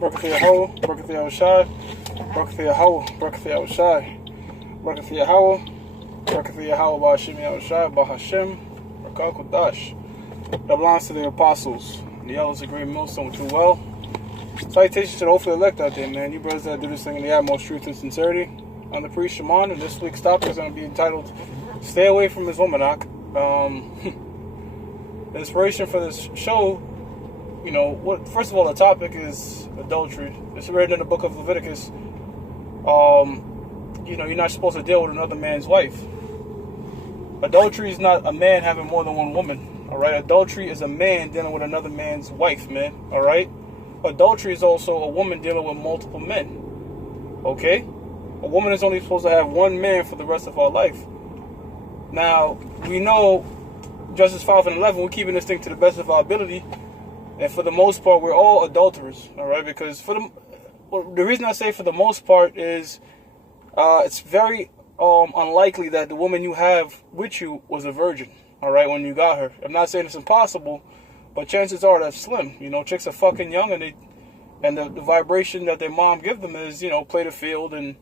Barakah Yahweh, Barakah Yahushai, Barakah Yahweh, Barakah Yahushai, Barakah Yahweh, Barakah Yahweh, Ba'Hashem Yahushai, Ba'Hashem, Barakah Kodash. That belongs to the apostles, the elders of Great Millstone, which you well. Salutations to the hopefully elect out there, man. You brothers that do this thing in the utmost truth and sincerity. I'm the priest Shimon, and this week's topic is going to be entitled "Stay Away from His Womanak." The inspiration for this show, you know, first of all, the topic is adultery. It's written in the book of Leviticus. You know, you're not supposed to deal with another man's wife. Adultery is not a man having more than one woman. All right, adultery is a man dealing with another man's wife, man. All right. Adultery is also a woman dealing with multiple men. Okay? A woman is only supposed to have one man for the rest of her life. Now, we know Justice 5 and 11, we're keeping this thing to the best of our ability. And for the most part, we're all adulterers. Alright? Because the reason I say for the most part is it's very unlikely that the woman you have with you was a virgin. Alright? When you got her. I'm not saying it's impossible. But chances are that's slim. You know, chicks are fucking young, and the vibration that their mom give them is, you know, play the field and,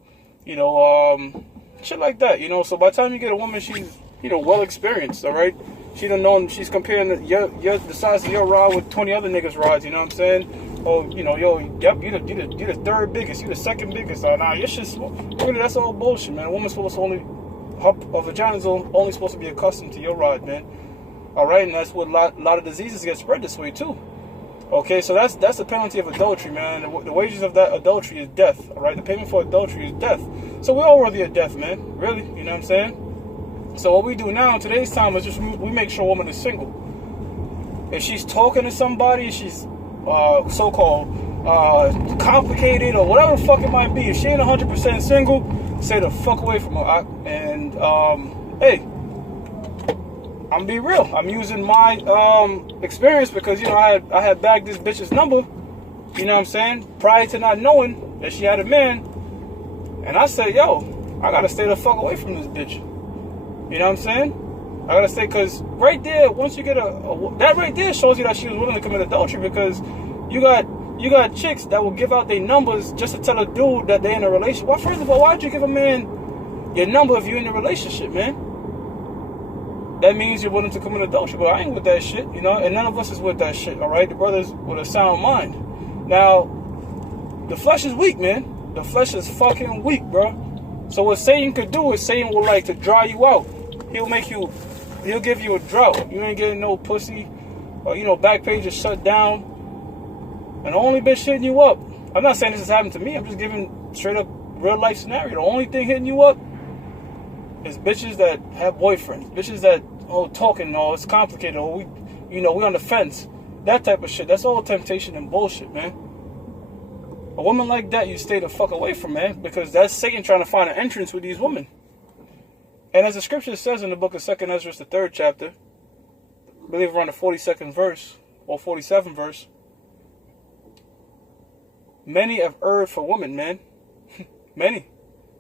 you know, shit like that. You know, so by the time you get a woman, she's, you know, well experienced. All right, she done known. She's comparing the size of your rod with 20 other niggas' rods. You know what I'm saying? Oh, you know, yep, you the third biggest, you the second biggest. Nah, your shit's really, that's all bullshit, man. A woman's supposed to her vagina's only supposed to be accustomed to your rod, man. Alright, and that's what a lot of diseases get spread this way too. Okay, so that's the penalty of adultery, man. The wages of that adultery is death. Alright, the payment for adultery is death. So we're all worthy of death, man. Really, you know what I'm saying? So what we do now in today's time is just we make sure a woman is single. If she's talking to somebody, she's so-called complicated or whatever the fuck it might be. If she ain't 100% single, stay the fuck away from her. And hey, I'm be real. I'm using my experience because, you know, I had bagged this bitch's number, you know what I'm saying, prior to not knowing that she had a man. And I said, yo, I gotta stay the fuck away from this bitch. You know what I'm saying? I gotta stay, because right there, once you get that right there shows you that she was willing to commit adultery, because you got chicks that will give out their numbers just to tell a dude that they're in a relationship. Well, first of all, why'd you give a man your number if you're in a relationship, man? That means you're willing to commit adultery. But I ain't with that shit, you know, and none of us is with that shit, all right? The brothers with a sound mind. Now, the flesh is weak, man. The flesh is fucking weak, bro. So what Satan could do is Satan will like to dry you out. He'll give you a drought. You ain't getting no pussy, or, you know, back page is shut down. And the only bitch hitting you up, I'm not saying this has happened to me, I'm just giving straight up real life scenario. The only thing hitting you up is bitches that have boyfriends, bitches that talking, it's complicated, or we on the fence, that type of shit. That's all temptation and bullshit, man. A woman like that, you stay the fuck away from, man, because that's Satan trying to find an entrance with these women. And as the scripture says in the book of 2nd Ezra, the 3rd chapter, I believe around the 42nd verse or 47th verse, many have erred for women, man. many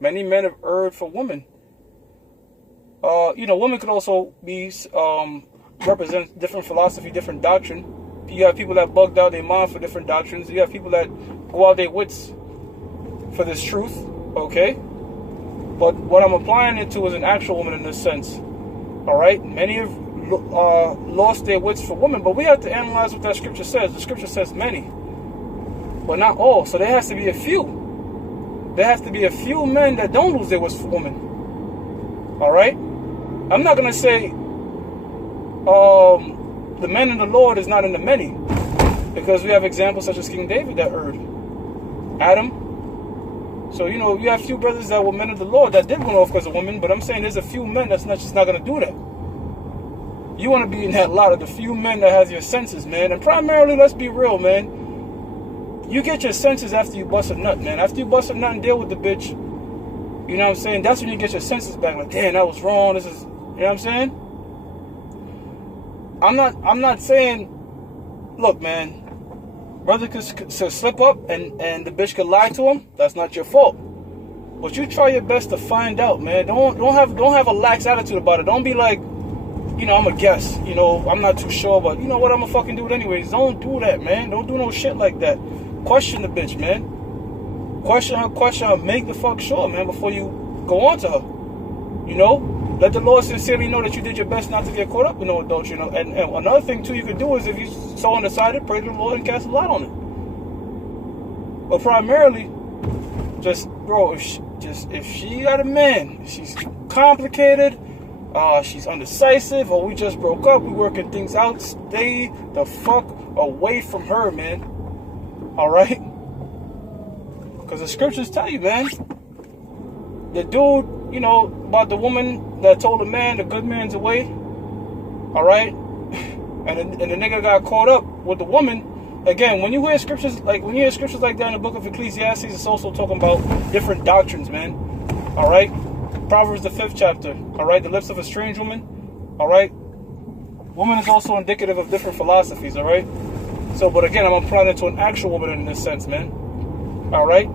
men have erred for women. You know, women could also be represent different philosophy, different doctrine. You have people that bugged out their mind for different doctrines. You have people that go out their wits for this truth. Okay, but what I'm applying it to is an actual woman in this sense. All right, many have lost their wits for women, but we have to analyze what that scripture says. The scripture says many, but not all. So there has to be a few. There has to be a few men that don't lose their wits for women. All right. I'm not going to say the men in the Lord is not in the many, because we have examples such as King David that erred. Adam. So, you know, you have few brothers that were men of the Lord that did run off because of women, but I'm saying there's a few men that's just not going to do that. You want to be in that lot of the few men that has your senses, man. And primarily, let's be real, man. You get your senses after you bust a nut, man. After you bust a nut and deal with the bitch, you know what I'm saying? That's when you get your senses back. Like, damn, that was wrong. This is, you know what I'm saying? I'm not saying, look, man, brother could slip up and the bitch could lie to him. That's not your fault. But you try your best to find out, man. Don't have a lax attitude about it. Don't be like, you know, I'm a guess. You know, I'm not too sure, but you know what? I'm gonna fucking do it anyways. Don't do that, man. Don't do no shit like that. question the bitch, man. Question her, make the fuck sure, man, before you go on to her. You know? Let the Lord sincerely know that you did your best not to get caught up in no adultery. You know? And another thing, too, you could do is if you so undecided, pray to the Lord and cast a lot on it. But primarily, just, bro, if she got a man, she's complicated, she's undecisive, or we just broke up, we working things out, stay the fuck away from her, man. Alright? Because the scriptures tell you, man. The dude, you know, about the woman that told the man the good man's away. Alright? And the nigga got caught up with the woman. Again, when you hear scriptures like that in the book of Ecclesiastes, it's also talking about different doctrines, man. Alright? Proverbs the 5th chapter. Alright? The lips of a strange woman. Alright? Woman is also indicative of different philosophies, alright? So, but again, I'm applying it to an actual woman in this sense, man. Alright?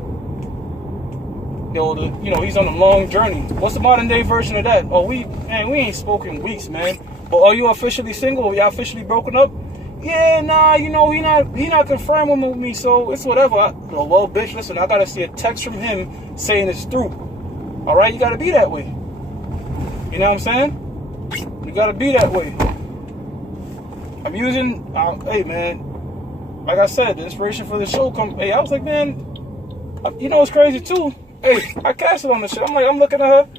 You know, he's on a long journey. What's the modern day version of that? Oh, we ain't spoken weeks, man. But are you officially single? Y'all officially broken up? Yeah, nah, you know, he not confirming with me, so it's whatever. Well, bitch, listen, I gotta see a text from him saying it's through. Alright, you gotta be that way. You know what I'm saying? You gotta be that way. I'm using, hey man, like I said, the inspiration for the show hey, I was like, man, you know what's crazy too? Hey, I casted on this shit. I'm looking at her.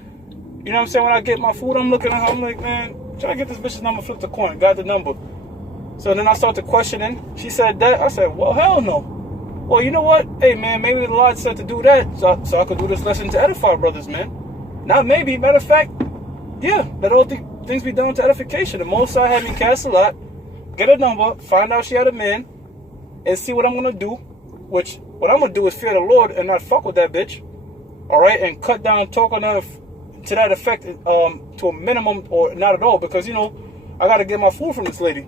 You know what I'm saying? When I get my food, I'm looking at her. I'm like, man, try to get this bitch's number, flip the coin, got the number. So then I started questioning. She said that. I said, well, hell no. Well, you know what? Hey, man, maybe the Lord said to do that so I could do this lesson to edify brothers, man. Not maybe. Matter of fact, yeah, let all things be done to edification. The Most High had me cast a lot, get a number, find out she had a man, and see what I'm going to do. Which, what I'm going to do is fear the Lord and not fuck with that bitch. All right? And cut down talking to that effect to a minimum or not at all. Because, you know, I got to get my food from this lady.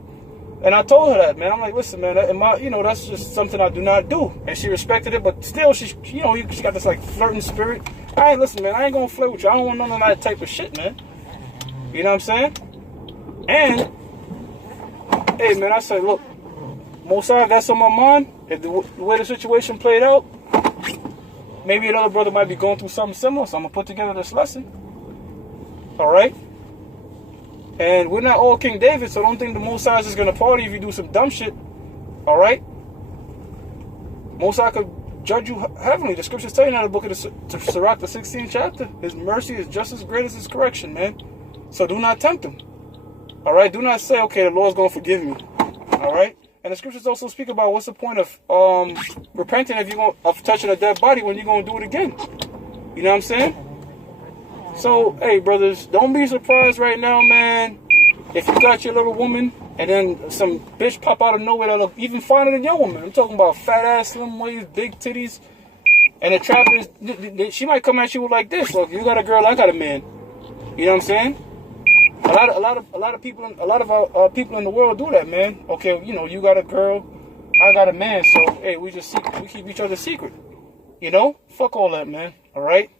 And I told her that, man. I'm like, listen, man, that's just something I do not do. And she respected it, but still, she got this, like, flirting spirit. Listen, man, I ain't gonna flirt with you. I don't want none of that type of shit, man. You know what I'm saying? And, hey, man, I said, look, Mosai, that's on my mind. If the way the situation played out, maybe another brother might be going through something similar, so I'm gonna put together this lesson. All right? And we're not all King David, so don't think the Most High is just going to party if you do some dumb shit. Alright? Most High could judge you heavenly. The scriptures tell you in the book of Sirach, the 16th chapter. His mercy is just as great as his correction, man. So do not tempt him. Alright? Do not say, okay, the Lord's going to forgive me. Alright? And the scriptures also speak about what's the point of repenting of touching a dead body when you're going to do it again. You know what I'm saying? So, hey, brothers, don't be surprised right now, man, if you got your little woman and then some bitch pop out of nowhere that'll even finer than your woman. I'm talking about fat ass, slim waist, big titties. And the trap is, she might come at you like this. Look, you got a girl, I got a man. You know what I'm saying? A lot of people in the world do that, man. Okay, you know, you got a girl, I got a man, so, hey, we keep each other secret. You know? Fuck all that, man. All right?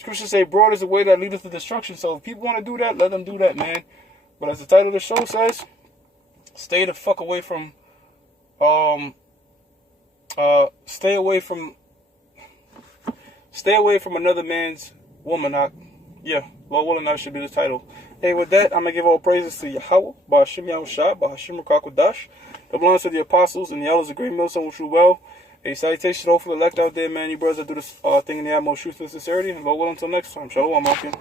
Scriptures say, broad is the way that leadeth to destruction. So if people want to do that, let them do that, man. But as the title of the show says, stay the fuck away from, stay away from another man's woman. Yeah, Lord willing, that should be the title. Hey, with that, I'm going to give all praises to Yahweh, Ba'ashim Yahushua, Ba'ashim Rakakwadash, the belongs to the apostles and the elders of Great Millstone, which you well. A salutation to hopefully elect out there, man. You brothers that do this thing in the utmost truth and sincerity. And Lord willing, until next time. Shalom, Malkin.